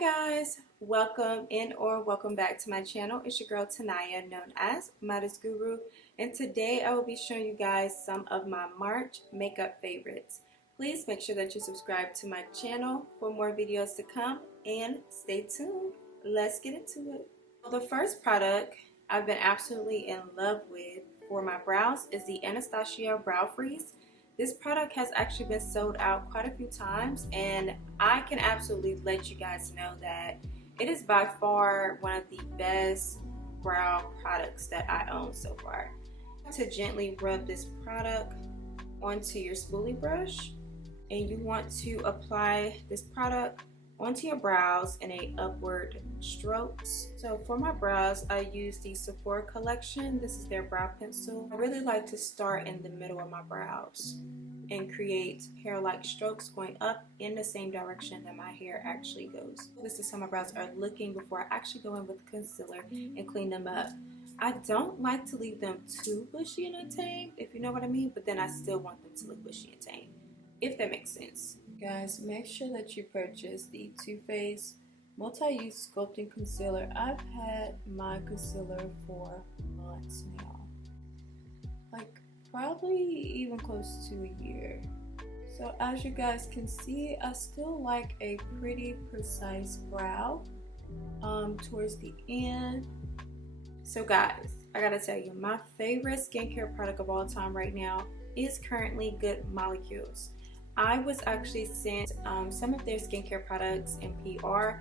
guys, welcome in or welcome back to my channel. It's your girl Tanaya, known as Modest Guru, and today I will be showing you guys some of my March makeup favorites. Please make sure that you subscribe to my channel for more videos to come and stay tuned. Let's get into it. The first product I've been absolutely in love with for my brows is the Anastasia Brow Freeze. This product has actually been sold out quite a few times, and I can absolutely let you guys know that it is by far one of the best brow products that I own so far. To gently rub this product onto your spoolie brush, and you want to apply this product onto your brows in a upward strokes. So for my brows, I use the Sephora collection. This is their brow pencil. I really like to start in the middle of my brows and create hair-like strokes going up in the same direction that my hair actually goes. This is how my brows are looking before I actually go in with concealer and clean them up. I don't like to leave them too bushy and untamed, if you know what I mean, but then I still want them to look bushy and tamed, if that makes sense. Guys, make sure that you purchase the Too Faced Multi-Use Sculpting Concealer. I've had my concealer for months now. Like probably even close to a year. So as you guys can see, I still like a pretty precise brow towards the end. So guys, I gotta tell you, my favorite skincare product of all time right now is currently Good Molecules. I was actually sent some of their skincare products in PR,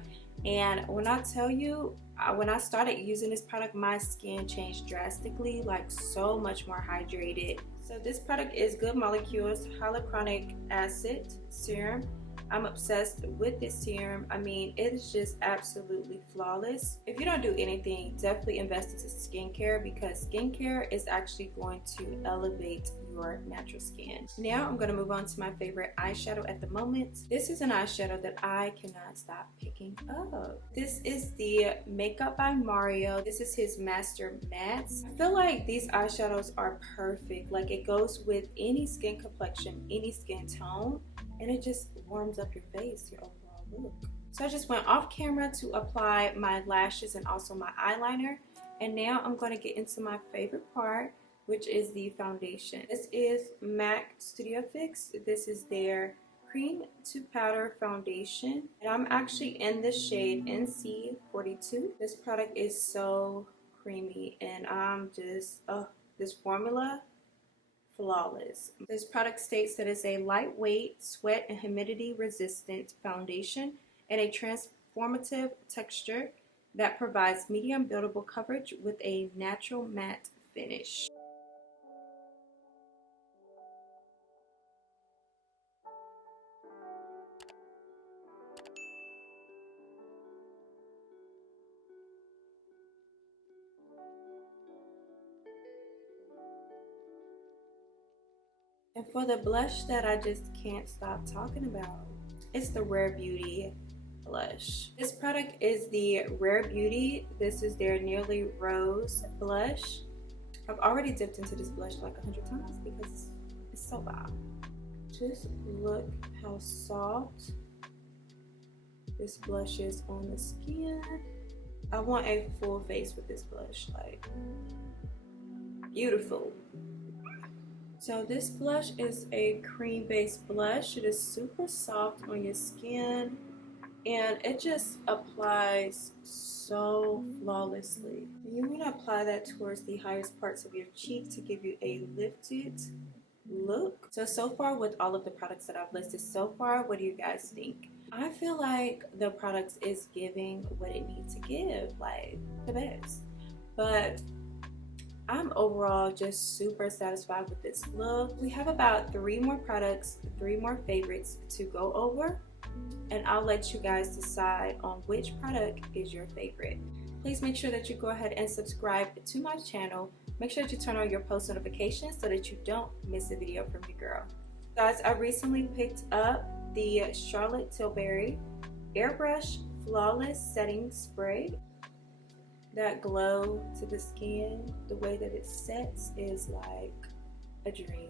and when I tell you, when I started using this product, my skin changed drastically, like so much more hydrated. So this product is Good Molecules Hyaluronic Acid Serum. I'm obsessed with this serum. I mean, it is just absolutely flawless. If you don't do anything, definitely invest into skincare, because skincare is actually going to elevate your natural skin. Now I'm going to move on to my favorite eyeshadow at the moment. This is an eyeshadow that I cannot stop picking up. This is the Makeup by Mario. This is his Master Mattes. I feel like these eyeshadows are perfect. Like, it goes with any skin complexion, any skin tone, and it just warms up your face, your overall look. So I just went off camera to apply my lashes and also my eyeliner, and now I'm going to get into my favorite part, which is the foundation. This is M.A.C Studio Fix. This is their cream to powder foundation, and I'm actually in the shade NC42. This product is so creamy, and I'm just this formula, flawless. This product states that it's a lightweight, sweat and humidity resistant foundation and a transformative texture that provides medium buildable coverage with a natural matte finish. And for the blush that I just can't stop talking about, it's the Rare Beauty blush. This product is the Rare Beauty. This is their Nearly Rose blush. I've already dipped into this blush like 100 times because it's so bomb. Just look how soft this blush is on the skin. I want a full face with this blush, like beautiful. So this blush is a cream-based blush. It is super soft on your skin, and it just applies so flawlessly. You want to apply that towards the highest parts of your cheek to give you a lifted look. So far with all of the products that I've listed so far, what do you guys think? I feel like the product is giving what it needs to give, like the best. But I'm overall just super satisfied with this look. We have about 3 more products, 3 more favorites to go over, and I'll let you guys decide on which product is your favorite. Please make sure that you go ahead and subscribe to my channel. Make sure that you turn on your post notifications so that you don't miss a video from your girl. Guys, I recently picked up the Charlotte Tilbury Airbrush Flawless Setting Spray. That glow to the skin, the way that it sets is like a dream.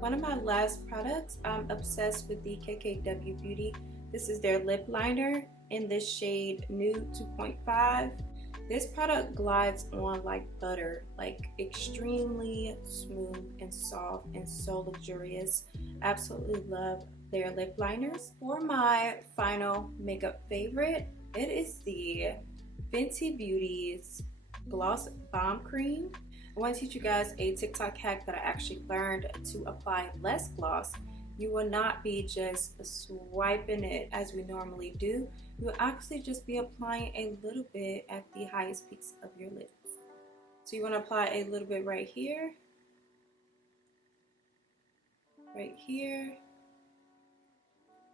One of my last products, I'm obsessed with the KKW Beauty. This is their lip liner. in this shade Nude 2.5. This product glides on like butter, like extremely smooth and soft and so luxurious. Absolutely love their lip liners. For my final makeup favorite, it is the Fenty Beauty's Gloss Bomb Cream. I want to teach you guys a TikTok hack that I actually learned to apply less gloss. You will not be just swiping it as we normally do. You will actually just be applying a little bit at the highest peaks of your lips. So you want to apply a little bit right here,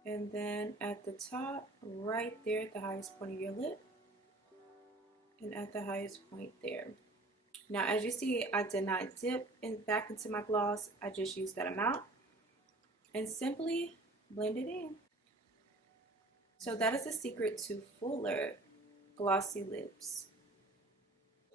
and then at the top, right there at the highest point of your lip, and at the highest point there. Now, as you see, I did not dip back into my gloss. I just used that amount and simply blend it in. So that is the secret to fuller, glossy lips.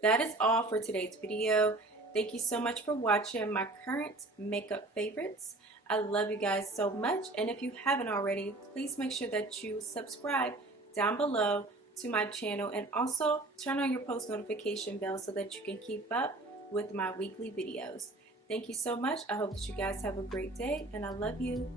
That is all for today's video. Thank you so much for watching my current makeup favorites. I love you guys so much, and if you haven't already, please make sure that you subscribe down below to my channel, and also turn on your post notification bell so that you can keep up with my weekly videos. Thank you so much. I hope that you guys have a great day, and I love you.